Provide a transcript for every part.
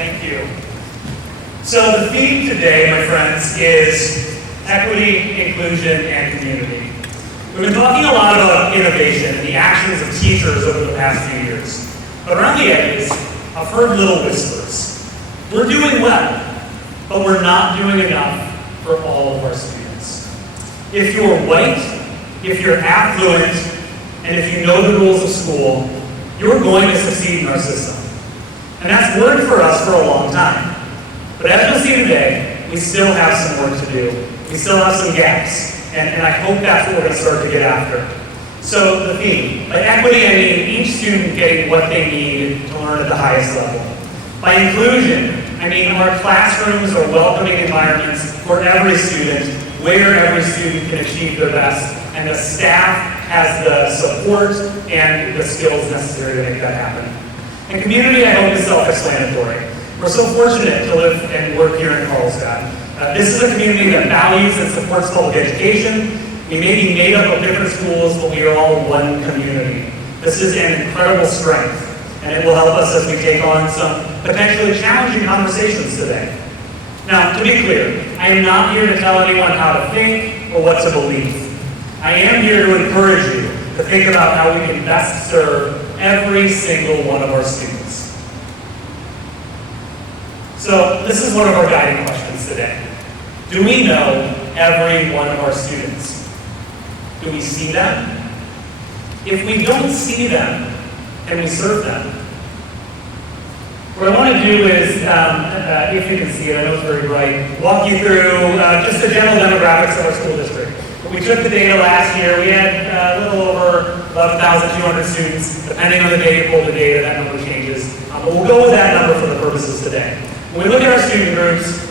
Thank you. So the theme today, my friends, is equity, inclusion, and community. We've been talking a lot about innovation and the actions of teachers over the past few years. But around the edges, I've heard little whispers. We're doing well, but we're not doing enough for all of our students. If you're white, if you're affluent, and if you know the rules of school, you're going to succeed in our system. And that's worked for us for a long time. But as you'll see today, we still have some work to do. We still have some gaps. And I hope that's what we're going to start to get after. So the theme, by equity I mean each student getting what they need to learn at the highest level. By inclusion, I mean our classrooms are welcoming environments for every student, where every student can achieve their best, and the staff has the support and the skills necessary to make that happen. And community, I hope, is self-explanatory. We're so fortunate to live and work here in Carlsbad. This is a community that values and supports public education. We may be made up of different schools, but we are all one community. This is an incredible strength, and it will help us as we take on some potentially challenging conversations today. Now, to be clear, I am not here to tell anyone how to think or what to believe. I am here to encourage you to think about how we can best serve every single one of our students. So, this is one of our guiding questions today. Do we know every one of our students? Do we see them? If we don't see them, can we serve them? What I want to do is, if you can see it, I know it's very bright, walk you through just the general demographics of our school district. We took the data last year. We had a little over 11,200 students. Depending on the day you pull the data, that number changes. But we'll go with that number for the purposes today. When we look at our student groups,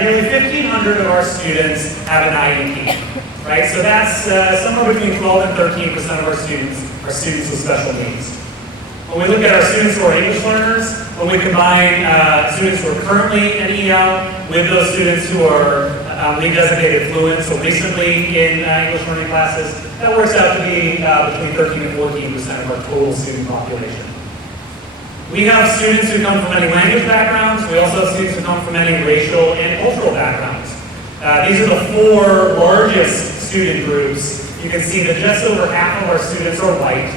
nearly 1,500 of our students have an IEP, right? So that's somewhere between 12 and 13% of our students are students with special needs. When we look at our students who are English learners, when we combine students who are currently in EL with those students who are designated fluent, so recently in English learning classes, that works out to be between 13 and 14% of our total student population. We have students who come from many language backgrounds. We also have students who come from many racial and cultural backgrounds. These are the four largest student groups. You can see that just over half of our students are white.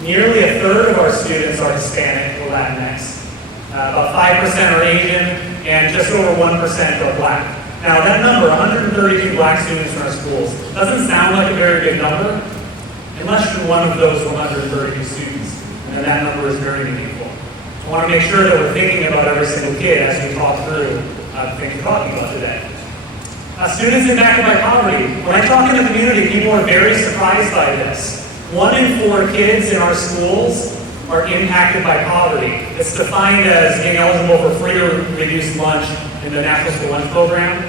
Nearly a third of our students are Hispanic or Latinx. About 5% are Asian, and just over 1% are Black. Now that number, 132 Black students in our schools, doesn't sound like a very big number, unless you're one of those 132 students, and then that number is very meaningful. I want to make sure that we're thinking about every single kid as we talk through the things we're talking about today. Students impacted by poverty. When I talk in the community, people are very surprised by this. 1 in 4 kids in our schools are impacted by poverty. It's defined as being eligible for free or reduced lunch in the National School Lunch Program.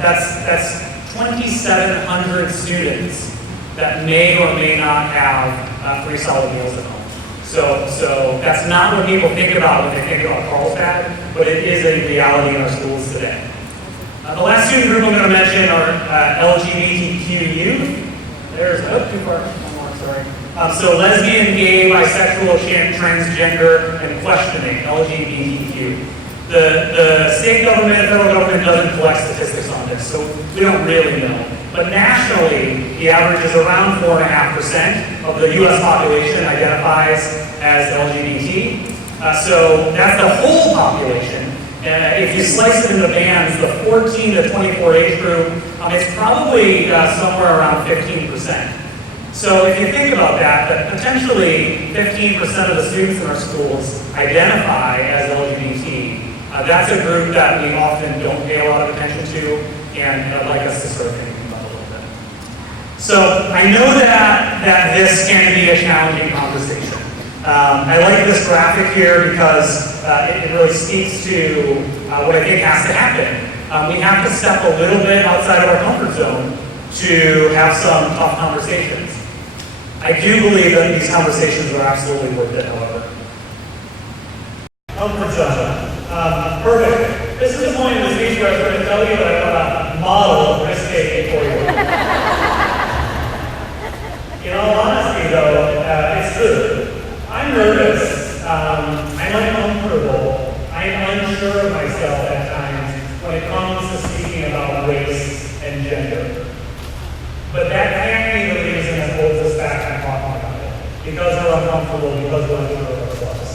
That's 2,700 students that may or may not have free solid meals at home. So that's not what people think about when they think about Carlsbad, but it is a reality in our schools today. The last student group I'm going to mention are LGBTQ youth. There's, too far, one more, sorry. So lesbian, gay, bisexual, transgender, and questioning, LGBTQ. The state government and federal government doesn't collect statistics on this, so we don't really know. But nationally, the average is around 4.5% of the US population identifies as LGBT. So that's the whole population. If you slice it into bands, the 14 to 24 age group, it's probably somewhere around 15%. So if you think about that potentially 15% of the students in our schools identify as LGBT. That's a group that we often don't pay a lot of attention to, and I'd like us to start thinking about a little bit. So I know that this can be a challenging conversation. I like this graphic here because it really speaks to what I think has to happen. We have to step a little bit outside of our comfort zone to have some tough conversations. I do believe that these conversations are absolutely worth it, however. Comfort zone. Perfect. This is the point in the speech where I was going to tell you that I have a model of risk-taking for you. In all honesty, though, it's true. I'm nervous. I'm uncomfortable. I'm sure of myself at times when it comes to speaking about race and gender. But that can't be the reason that holds us back from talking about it. Because we're uncomfortable, because we're unsure of ourselves.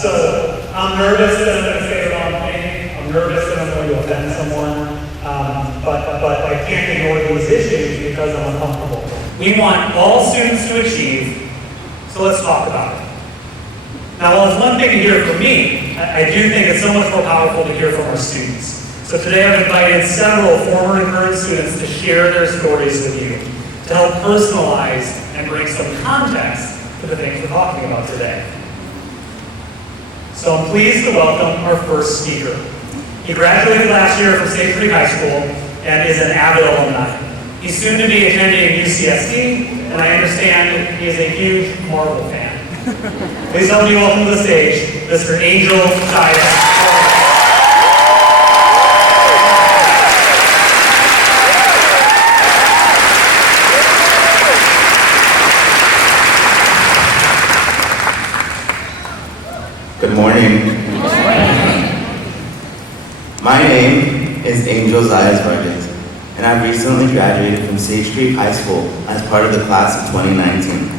So I'm nervous that I'm going to say the wrong thing. I'm nervous that I'm going to offend someone. But I can't ignore these issues because I'm uncomfortable. We want all students to achieve, so let's talk about it. Now, while it's one thing to hear from me, I do think it's so much more powerful to hear from our students. So today I've invited several former and current students to share their stories with you, to help personalize and bring some context to the things we're talking about today. So I'm pleased to welcome our first speaker. He graduated last year from State Creek High School and is an avid alumni. He's soon to be attending UCSD, and I understand he is a huge Marvel fan. Please help me welcome to the stage, Mr. Angel Zayas. Good morning. My name is Angel Zayas, and I've recently graduated from Sage Creek High School as part of the class of 2019.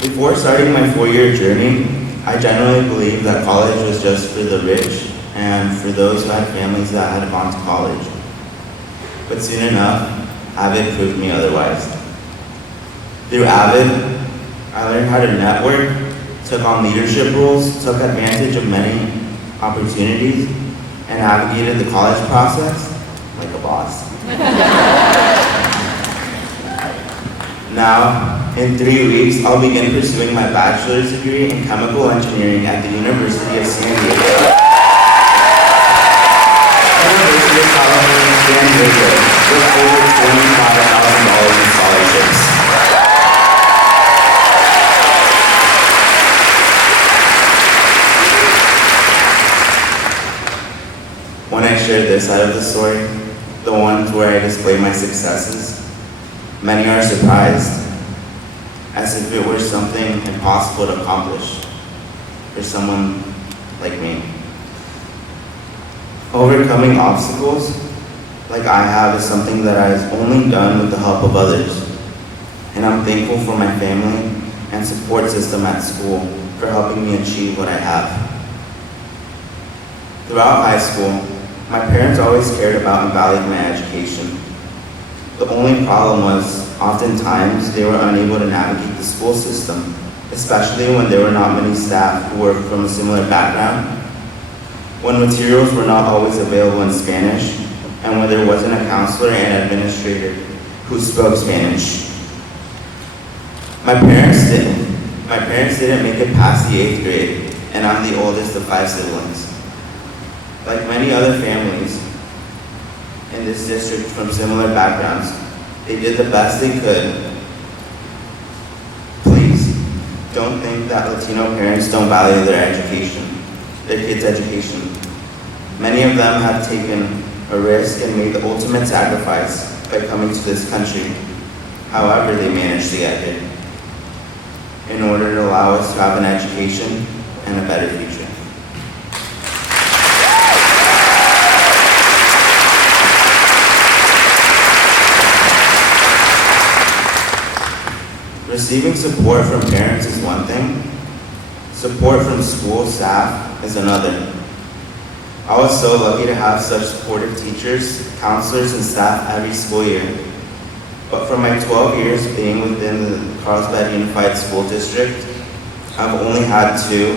Before starting my 4-year journey, I generally believed that college was just for the rich and for those who had families that had gone to college. But soon enough, Avid proved me otherwise. Through Avid, I learned how to network, took on leadership roles, took advantage of many opportunities, and navigated the college process like a boss. Now, in 3 weeks, I'll begin pursuing my bachelor's degree in chemical engineering at the University of San Diego. University of California, San Diego, with over $25,000 in scholarships. When I share this side of the story, the ones where I display my successes, many are surprised, as if it were something impossible to accomplish for someone like me. Overcoming obstacles like I have is something that I've only done with the help of others, and I'm thankful for my family and support system at school for helping me achieve what I have. Throughout high school, my parents always cared about and valued my education. The only problem was, oftentimes, they were unable to navigate the school system, especially when there were not many staff who were from a similar background, when materials were not always available in Spanish, and when there wasn't a counselor and administrator who spoke Spanish. My parents didn't make it past the 8th grade, and I'm the oldest of 5 siblings. Like many other families in this district from similar backgrounds, they did the best they could. Please, don't think that Latino parents don't value their kids' education. Many of them have taken a risk and made the ultimate sacrifice by coming to this country. However, they managed to get here in order to allow us to have an education and a better future. Receiving support from parents is one thing. Support from school staff is another. I was so lucky to have such supportive teachers, counselors, and staff every school year. But for my 12 years being within the Carlsbad Unified School District, I've only had 2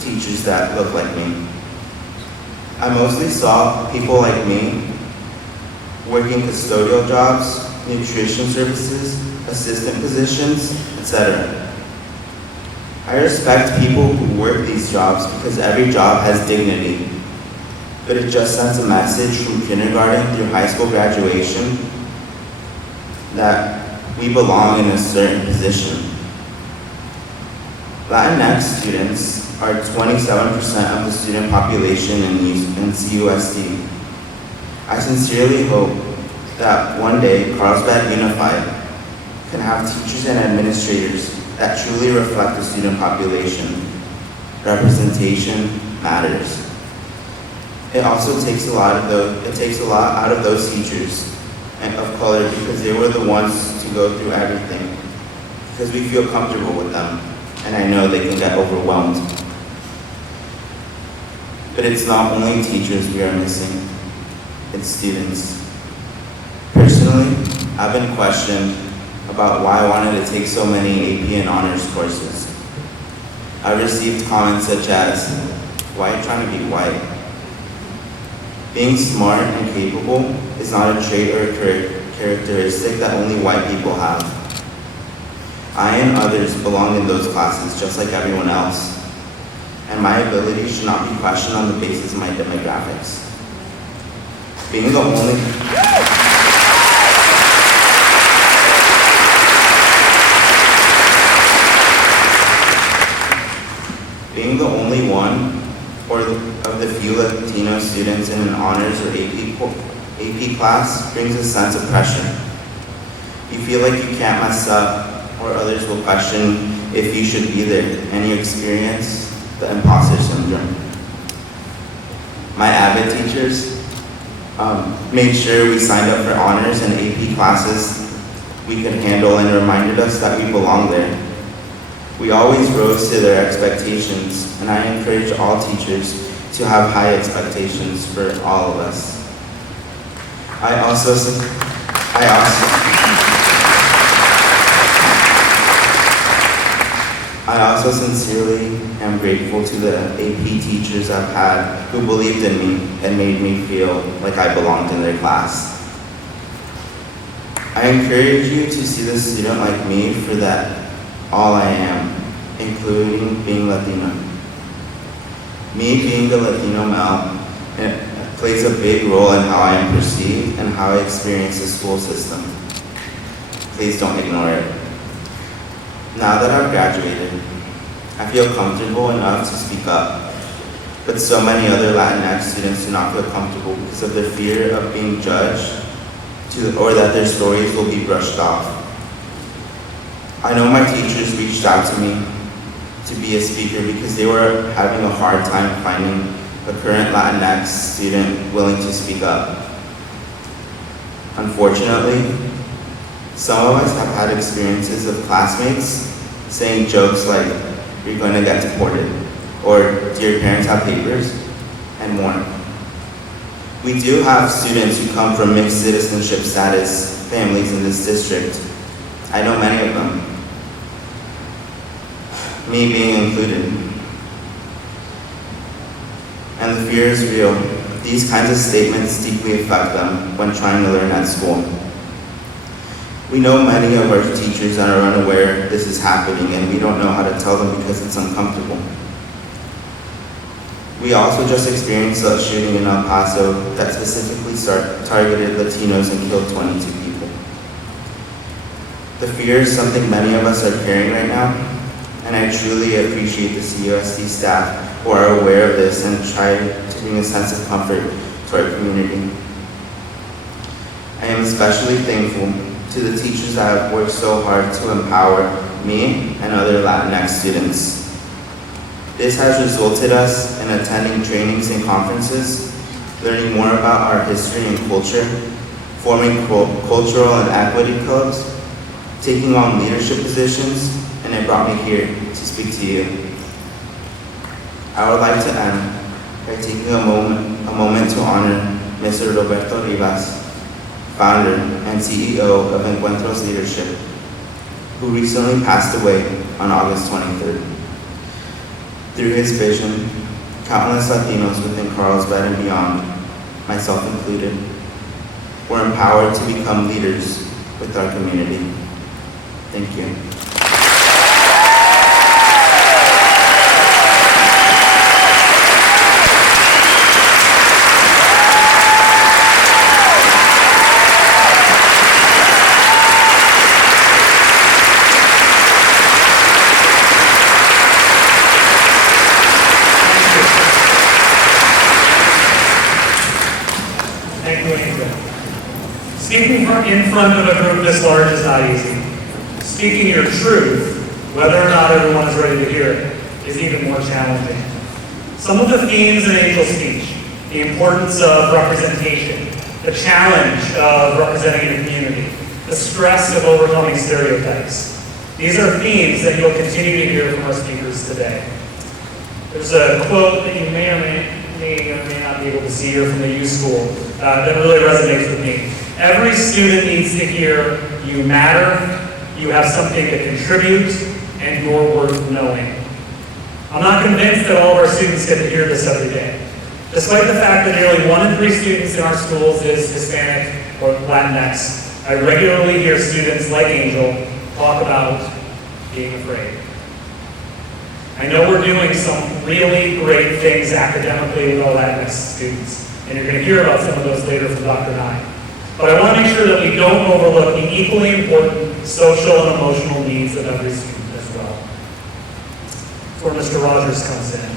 teachers that look like me. I mostly saw people like me working custodial jobs, nutrition services, assistant positions, etc. I respect people who work these jobs because every job has dignity, but it just sends a message from kindergarten through high school graduation that we belong in a certain position. Latinx students are 27% of the student population in CUSD. I sincerely hope that one day Carlsbad Unified can have teachers and administrators that truly reflect the student population. Representation matters. It also takes a lot out of those teachers of color because they were the ones to go through everything. Because we feel comfortable with them, and I know they can get overwhelmed. But it's not only teachers we are missing, it's students. Personally, I've been questioned about why I wanted to take so many AP and honors courses. I received comments such as, why are you trying to be white? Being smart and capable is not a trait or a characteristic that only white people have. I and others belong in those classes just like everyone else, and my ability should not be questioned on the basis of my demographics. Being the only one of the few Latino students in an honors or AP class brings a sense of pressure. You feel like you can't mess up, or others will question if you should be there, and you experience the imposter syndrome. My AVID teachers made sure we signed up for honors and AP classes we could handle and reminded us that we belong there. We always rose to their expectations, and I encourage all teachers to have high expectations for all of us. I also sincerely am grateful to the AP teachers I've had who believed in me and made me feel like I belonged in their class. I encourage you to see the student like me for that all I am, including being Latino. Me being the Latino male, it plays a big role in how I am perceived and how I experience the school system. Please don't ignore it. Now that I've graduated, I feel comfortable enough to speak up, but so many other Latinx students do not feel comfortable because of the fear of being judged or that their stories will be brushed off. I know my teachers reached out to me to be a speaker because they were having a hard time finding a current Latinx student willing to speak up. Unfortunately, some of us have had experiences of classmates saying jokes like, "You're going to get deported," or "Do your parents have papers?" and more. We do have students who come from mixed citizenship status families in this district. I know many of them, me being included. And the fear is real. These kinds of statements deeply affect them when trying to learn at school. We know many of our teachers are unaware this is happening, and we don't know how to tell them because it's uncomfortable. We also just experienced a shooting in El Paso that specifically targeted Latinos and killed 22 people. The fear is something many of us are carrying right now, and I truly appreciate the CUSD staff who are aware of this and try to bring a sense of comfort to our community. I am especially thankful to the teachers that have worked so hard to empower me and other Latinx students. This has resulted us in attending trainings and conferences, learning more about our history and culture, forming cultural and equity clubs, taking on leadership positions, and it brought me here to speak to you. I would like to end by taking a moment to honor Mr. Roberto Rivas, founder and CEO of Encuentros Leadership, who recently passed away on August 23rd. Through his vision, countless Latinos within Carlsbad and beyond, myself included, were empowered to become leaders with our community. Thank you. Speaking in front of a group this large is not easy. speaking your truth, whether or not everyone is ready to hear it, is even more challenging. Some of the themes in Angel's speech, the importance of representation, the challenge of representing a community, the stress of overcoming stereotypes. These are themes that you'll continue to hear from our speakers today. There's a quote that you may or may not be able to see here from the U School that really resonates with me. Every student needs to hear, you matter, you have something to contribute, and you're worth knowing. I'm not convinced that all of our students get to hear this every day. Despite the fact that nearly 1 in 3 students in our schools is Hispanic or Latinx, I regularly hear students like Angel talk about being afraid. I know we're doing some really great things academically with all Latinx students, and you're going to hear about some of those later from Dr. Nye. But I want to make sure that we don't overlook the equally important social and emotional needs of every student as well. That's where Mr. Rogers comes in.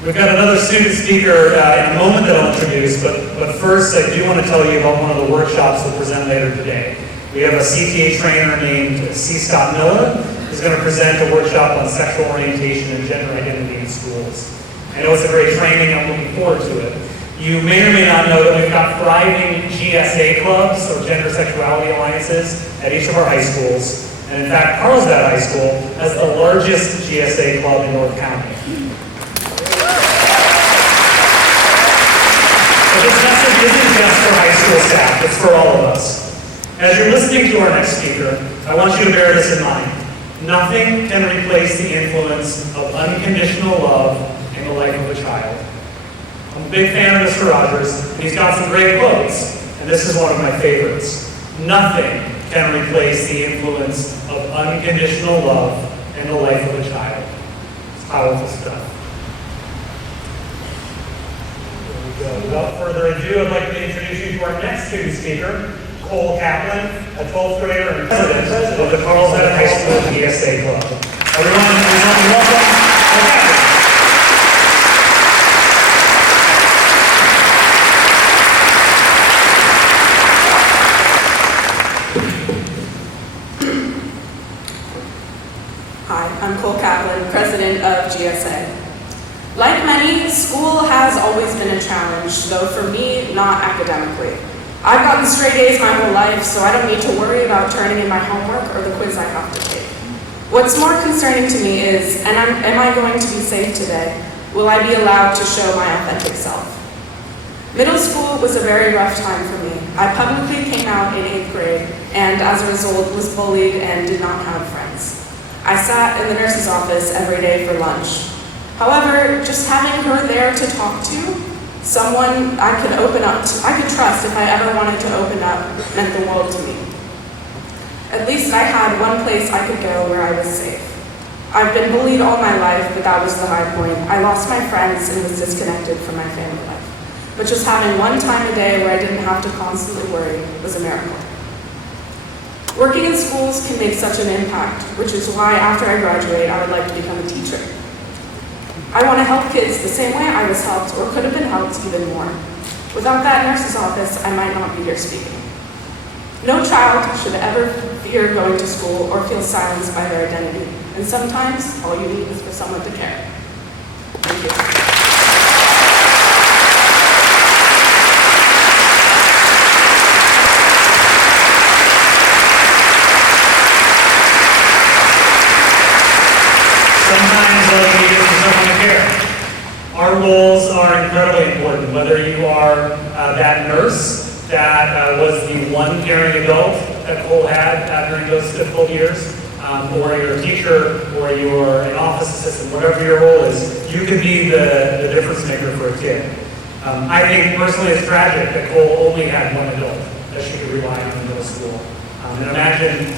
We've got another student speaker in a moment that I'll introduce, but first I do want to tell you about one of the workshops we'll present later today. We have a CTA trainer named C. Scott Miller who's going to present a workshop on sexual orientation and gender identity in schools. I know it's a great training, I'm looking forward to it. You may or may not know that we've got thriving GSA clubs, or gender sexuality alliances, at each of our high schools. And in fact, Carlsbad High School has the largest GSA club in North County. This message isn't just for high school staff, it's for all of us. As you're listening to our next speaker, I want you to bear this in mind. Nothing can replace the influence of unconditional love in the life of a child. I'm a big fan of Mr. Rogers, and he's got some great quotes, and this is one of my favorites. Nothing can replace the influence of unconditional love in the life of a child. It's powerful stuff. Without further ado, I'd like to introduce you to our next student speaker, Cole Kaplan, a 12th grader and president of the Carlsbad High School GSA Club. Everyone, welcome Cole Kaplan. Hi, I'm Cole Kaplan, president of GSA. Like many, school has always been a challenge, though for me, not academically. I've gotten straight A's my whole life, so I don't need to worry about turning in my homework or the quiz I have to take. What's more concerning to me is, am I going to be safe today? Will I be allowed to show my authentic self? Middle school was a very rough time for me. I publicly came out in 8th grade, and as a result was bullied and did not have friends. I sat in the nurse's office every day for lunch. However, just having her there to talk to, someone I could open up to, I could trust if I ever wanted to open up, meant the world to me. At least I had one place I could go where I was safe. I've been bullied all my life, but that was the high point. I lost my friends and was disconnected from my family life. But just having one time a day where I didn't have to constantly worry was a miracle. Working in schools can make such an impact, which is why after I graduate, I would like to become a teacher. I want to help kids the same way I was helped, or could have been helped even more. Without that nurse's office, I might not be here speaking. No child should ever fear going to school or feel silenced by their identity. And sometimes, all you need is for someone to care. Thank you. Our roles are incredibly important, whether you are that nurse that was the one caring adult that Cole had during those difficult years, or you're a teacher, or you're an office assistant, whatever your role is, you can be the difference maker for a kid. I think personally it's tragic that Cole only had one adult that she could rely on in middle school. And imagine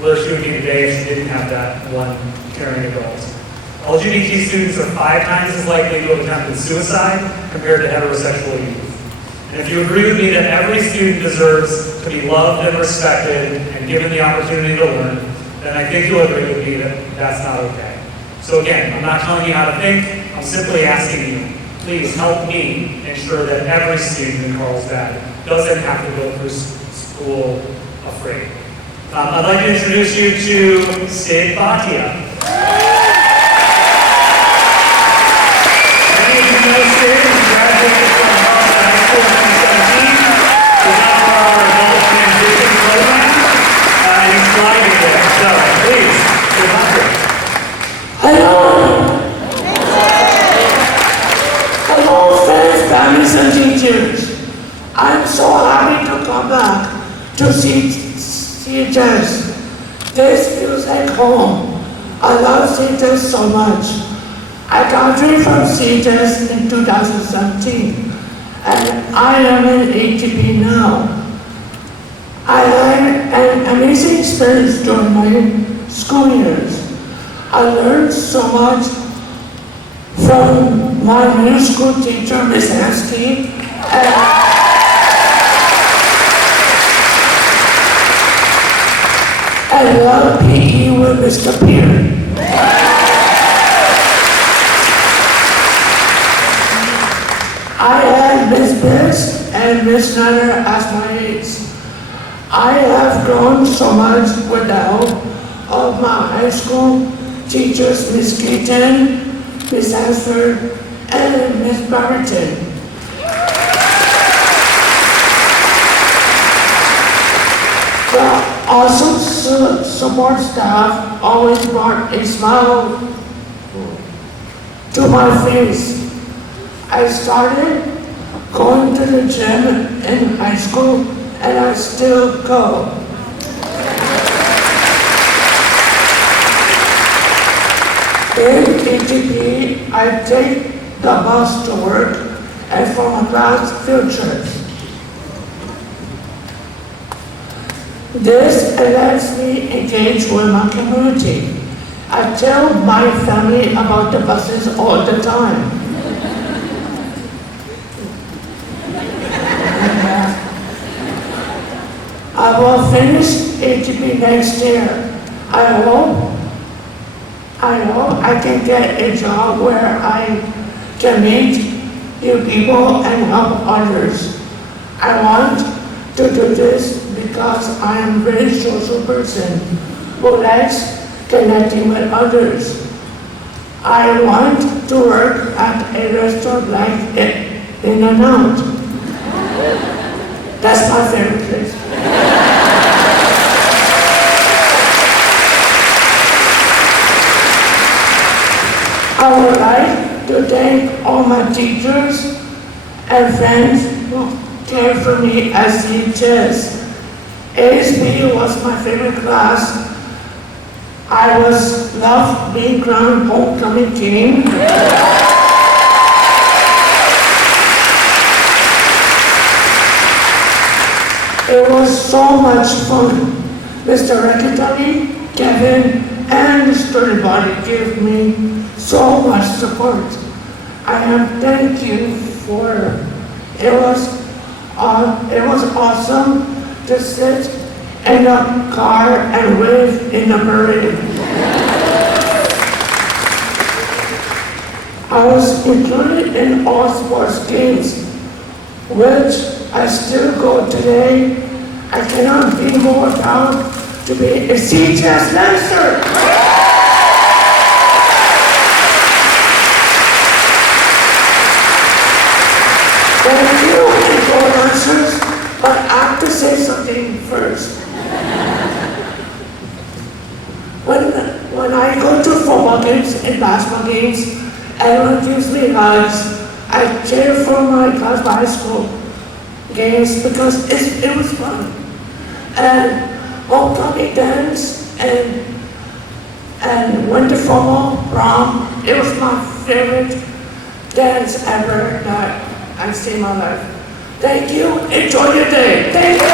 where she would be today if she didn't have that one caring adult. LGBT students are 5 times as likely to have attempted suicide compared to heterosexual youth. And if you agree with me that every student deserves to be loved and respected and given the opportunity to learn, then I think you'll agree with me that that's not okay. So again, I'm not telling you how to think, I'm simply asking you, please help me ensure that every student in Carlsbad doesn't have to go through school afraid. I'd like to introduce you to Sid Bhatia. Many of you know Sid, who graduated from Carlsbad High School in 2017. He's now for our adult transition program, and he's thriving there. So, please, Sid Bhatia. Hello! Hello, friends, families, and teachers. I'm so happy to come back to see CHS. This feels like home. I love CHS so much. I graduated from CHS in 2017, and I am an ATP now. I had an amazing experience during my school years. I learned so much from my middle school teacher, Miss Hansky, and I love PE with Mr. Peter. I had Miss Biggs and Miss Nutter as my aides. I have grown so much with the help of my high school teachers, Miss Keaton, Miss Hansford, and Miss Barrington. The awesome support staff always brought a smile to my face. I started going to the gym in high school, and I still go. In ATP, I take the bus to work and for my class field trips. This lets me engage with my community. I tell my family about the buses all the time. I will finish ATP next year. I hope I can get a job where I can meet new people and help others. I want to do this because I am a very social person who likes connecting with others. I want to work at a restaurant like In-N-Out. That's my favorite place. I would like to thank all my teachers and friends who cared for me at CHS. ASB was my favorite class. I loved being crowned homecoming king. It was so much fun. Mr. Rakitani, Kevin, and Mr. Ribati gave me so much support. I am thank you for it. It was awesome to sit in a car and wave in a parade. I was included in all sports games, which I still go today. I cannot be more proud to be a CHS Lancer. Thank you, influencers, but I have to say something first. When I go to football games and basketball games, everyone gives me hugs. I cheer for my Carlsbad High School games because it was fun. And homecoming dance and winter football prom, it was my favorite dance ever that I've seen in my life. Thank you. Enjoy your day. Thank you.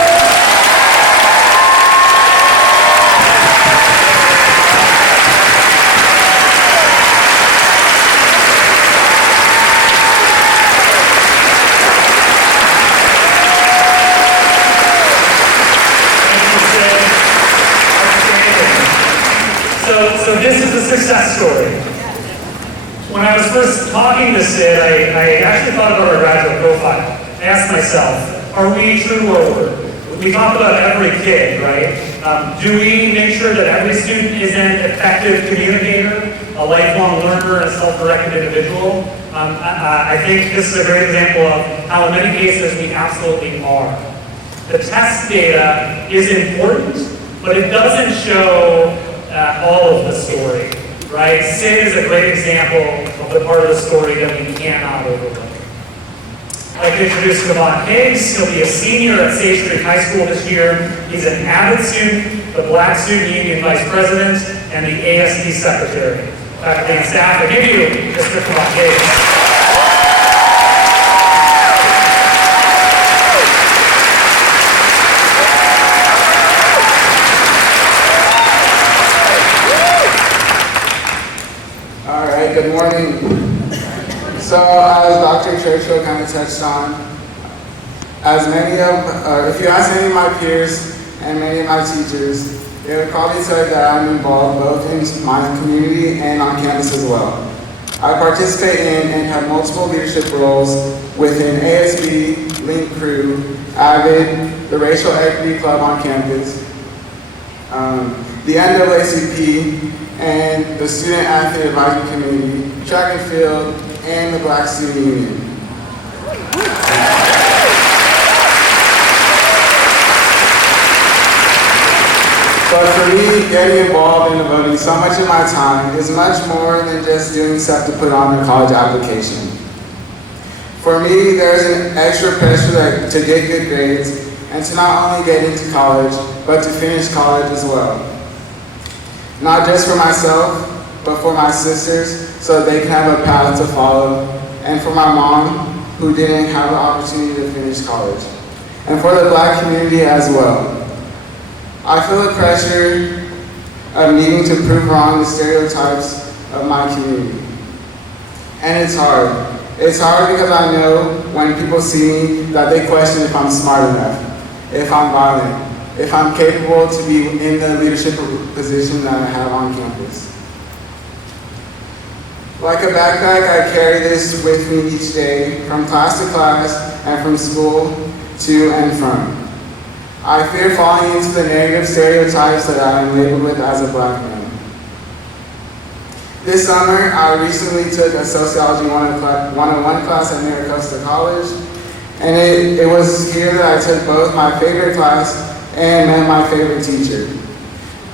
So this is the success story. When I was first talking to Sid, I actually thought about our graduate profile. I asked myself, are we true or we talk about every kid, right? Do we make sure that every student is an effective communicator, a lifelong learner, and a self-directed individual? I think this is a great example of how in many cases we absolutely are. The test data is important, but it doesn't show all of the story, right? Sid is a great example of the part of the story that we cannot overlook. I'd like to introduce Kavon Higgs. He'll be a senior at Sage Street High School this year. He's an avid student, the Black Student Union Vice President, and the ASD Secretary. Faculty and staff, I give you Mr. Kavon Higgs. Good morning. So as Dr. Churchill kind of touched on, if you ask any of my peers and many of my teachers, they would probably tell you that I'm involved both in my community and on campus as well. I participate in and have multiple leadership roles within ASB, Link Crew, AVID, the Racial Equity Club on campus, the NAACP, and the Student Athlete Advisory Committee, Track and Field, and the Black Student Union. But for me, getting involved in the voting so much of my time is much more than just doing stuff to put on a college application. For me, there's an extra pressure to get good grades and to not only get into college, but to finish college as well. Not just for myself, but for my sisters, so they can have a path to follow, and for my mom, who didn't have the opportunity to finish college, and for the Black community as well. I feel the pressure of needing to prove wrong the stereotypes of my community. And it's hard. It's hard because I know when people see me that they question if I'm smart enough, if I'm violent, if I'm capable to be in the leadership position that I have on campus. Like a backpack, I carry this with me each day, from class to class, and from school to and from. I fear falling into the negative stereotypes that I am labeled with as a Black man. This summer, I recently took a Sociology 101 class at Maricosta College, and it was here that I took both my favorite class and met my favorite teacher.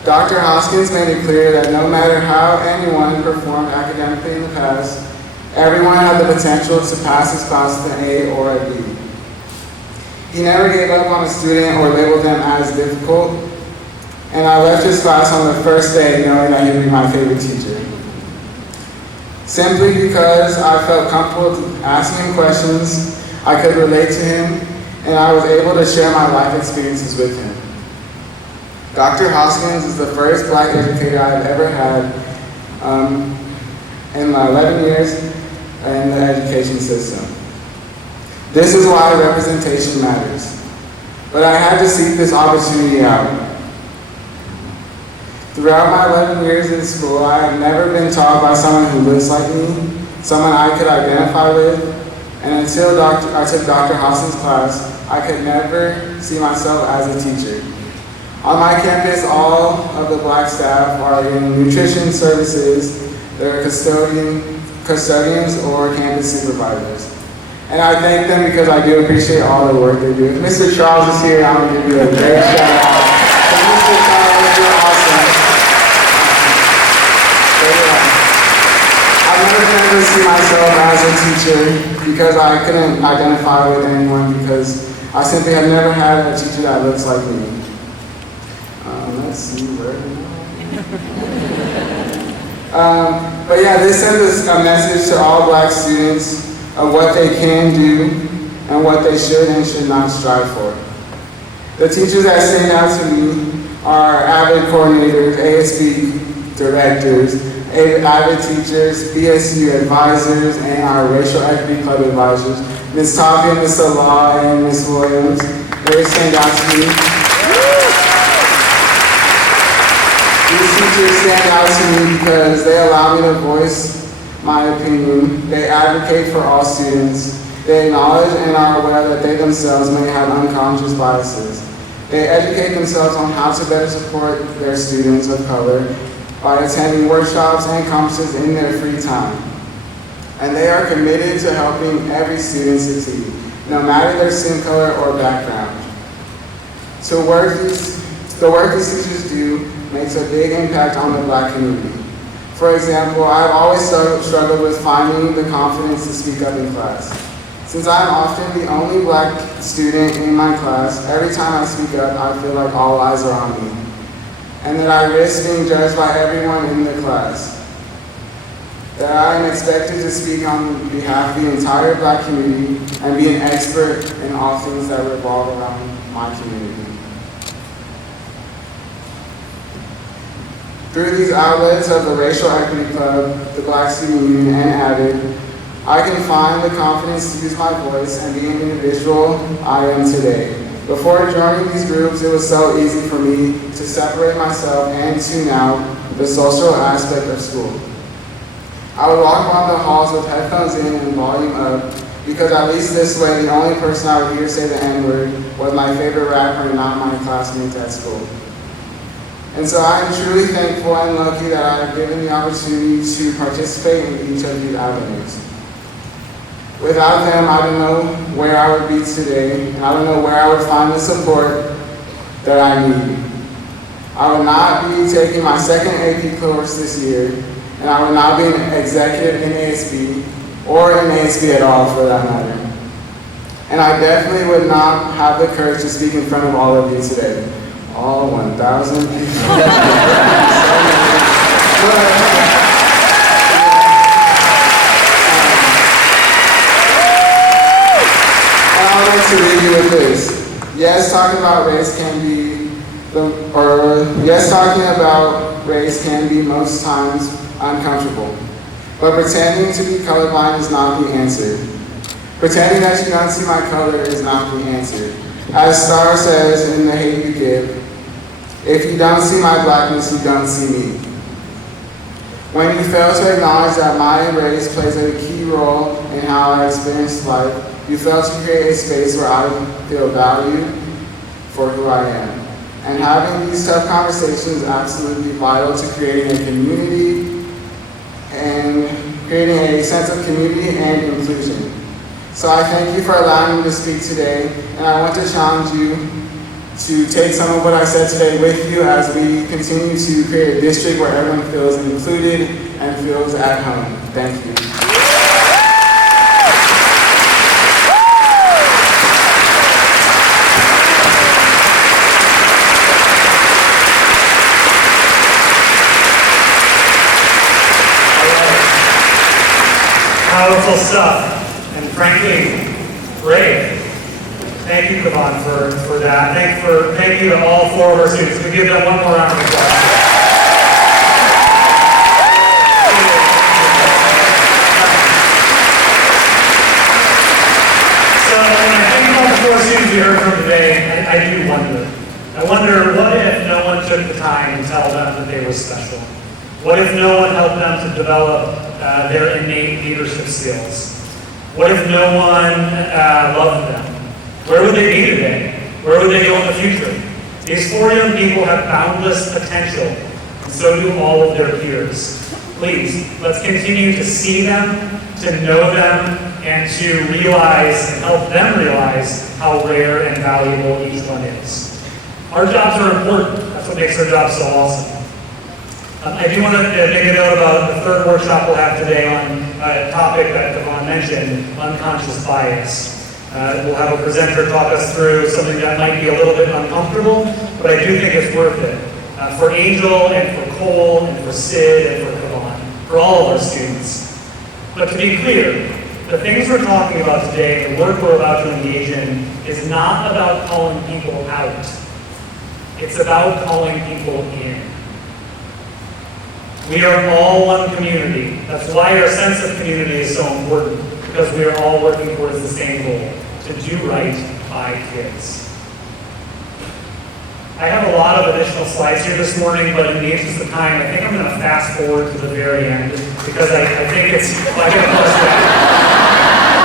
Dr. Hoskins made it clear that no matter how anyone performed academically in the past, everyone had the potential to pass his class with an A or a B. He never gave up on a student or labeled them as difficult, and I left his class on the first day knowing that he would be my favorite teacher. Simply because I felt comfortable asking him questions, I could relate to him, and I was able to share my life experiences with him. Dr. Hoskins is the first Black educator I've ever had in my 11 years in the education system. This is why representation matters. But I had to seek this opportunity out. Throughout my 11 years in school, I have never been taught by someone who looks like me, someone I could identify with, and until I took Dr. Hoskins' class, I could never see myself as a teacher. On my campus, all of the Black staff are in nutrition services, they're custodians or campus supervisors. And I thank them because I do appreciate all the work they do. If Mr. Charles is here, I'm going to give you a great shout out. So Mr. Charles, you're awesome. I've never been able to see myself as a teacher because I couldn't identify with anyone because I simply have never had a teacher that looks like me. Let's see where but yeah, this sends a message to all Black students of what they can do and what they should and should not strive for. The teachers that stand out to me are AVID coordinators, ASB directors, AVID teachers, BSU advisors, and our Racial Equity Club advisors, Ms. Tapia, Ms. Salah, and Ms. Williams. They stand out to me. These teachers stand out to me because they allow me to voice my opinion. They advocate for all students. They acknowledge and are aware that they themselves may have unconscious biases. They educate themselves on how to better support their students of color by attending workshops and conferences in their free time. And they are committed to helping every student succeed, no matter their skin color or background. The work these teachers do makes a big impact on the Black community. For example, I've always struggled with finding the confidence to speak up in class. Since I'm often the only Black student in my class, every time I speak up, I feel like all eyes are on me, and that I risk being judged by everyone in the class. That I am expected to speak on behalf of the entire Black community and be an expert in all things that revolve around my community. Through these outlets of the Racial Equity Club, the Black Student Union, and AVID, I can find the confidence to use my voice and be an individual I am today. Before joining these groups, it was so easy for me to separate myself and tune out the social aspect of school. I would walk around the halls with headphones in and volume up, because at least this way, the only person I would hear say the N-word was my favorite rapper and not my classmates at school. And so I am truly thankful and lucky that I have given the opportunity to participate in each of these avenues. Without them, I don't know where I would be today, and I don't know where I would find the support that I need. I would not be taking my second AP course this year, and I would not be an executive in ASB, or in ASB at all for that matter. And I definitely would not have the courage to speak in front of all of you today. All 1,000 people. And I would like to leave you with this. Yes, talking about race can be most times uncomfortable. But pretending to be colorblind is not the answer. Pretending that you don't see my color is not the answer. As Star says in The Hate You Give, if you don't see my blackness, you don't see me. When you fail to acknowledge that my race plays a key role in how I experience life, you fail to create a space where I feel valued for who I am. And having these tough conversations is absolutely vital to creating a community and creating a sense of community and inclusion. So I thank you for allowing me to speak today, and I want to challenge you to take some of what I said today with you as we continue to create a district where everyone feels included and feels at home. Thank you. Powerful stuff, and frankly, brave. Thank you, Kevon, for that. Thank you to all four of our students. We give them one more round of applause. So when I think about the four students we heard from today, I do wonder. I wonder, what if no one took the time to tell them that they were special? What if no one helped them to develop their innate leadership skills? What if no one loved them? Where would they be today? Where would they go in the future? These four young people have boundless potential, and so do all of their peers. Please, let's continue to see them, to know them, and to realize and help them realize how rare and valuable each one is. Our jobs are important. That's what makes our jobs so awesome. I do want to make a note about the third workshop we'll have today on a topic that Kevon mentioned, unconscious bias. We'll have a presenter talk us through something that might be a little bit uncomfortable, but I do think it's worth it. For Angel, and for Cole, and for Sid, and for Kevon, for all of our students. But to be clear, the things we're talking about today, the work we're about to engage in, is not about calling people out. It's about calling people in. We are all one community. That's why our sense of community is so important, because we are all working towards the same goal, to do right by kids. I have a lot of additional slides here this morning, but in the interest of time, I think I'm going to fast forward to the very end, because I think it's, well, I get a plus back.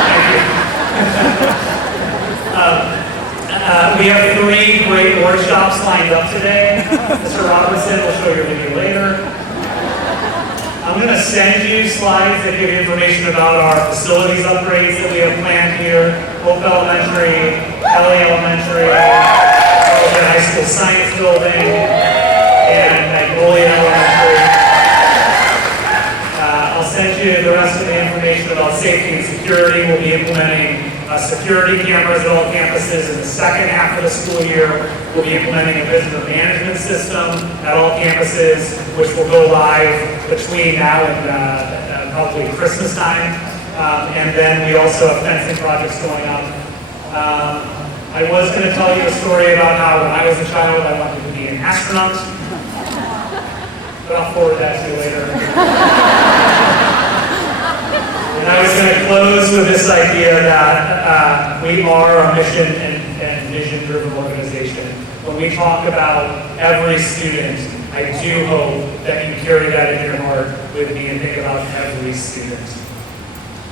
Thank you. We have 3 great workshops lined up today. Mr. Robertson will show your video later. I'm going to send you slides that give you information about our facilities upgrades that we have planned here. Hope Elementary, LA Elementary, Carlsbad High School Science Building, and Magnolia Elementary. I'll send you the rest of the information about safety and security. We'll be implementing security cameras at all campuses in the second half of the school year. We'll be implementing a visitor management system at all campuses, which will go live between now and probably Christmas time. And then we also have fencing projects going up. I was going to tell you a story about how when I was a child I wanted to be an astronaut, but I'll forward that to you later. And I was going to close with this idea that we are a mission and vision-driven organization. When we talk about every student, I do hope that you carry that in your heart with me and think about every student.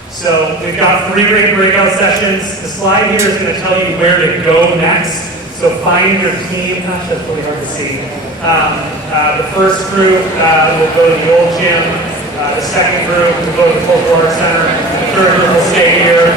So we've got 3 great breakout sessions. The slide here is going to tell you where to go next. So find your team. Gosh, that's really hard to see. The first group will go to the old gym. The second group will go to the Folk Art Center. The third group will stay here.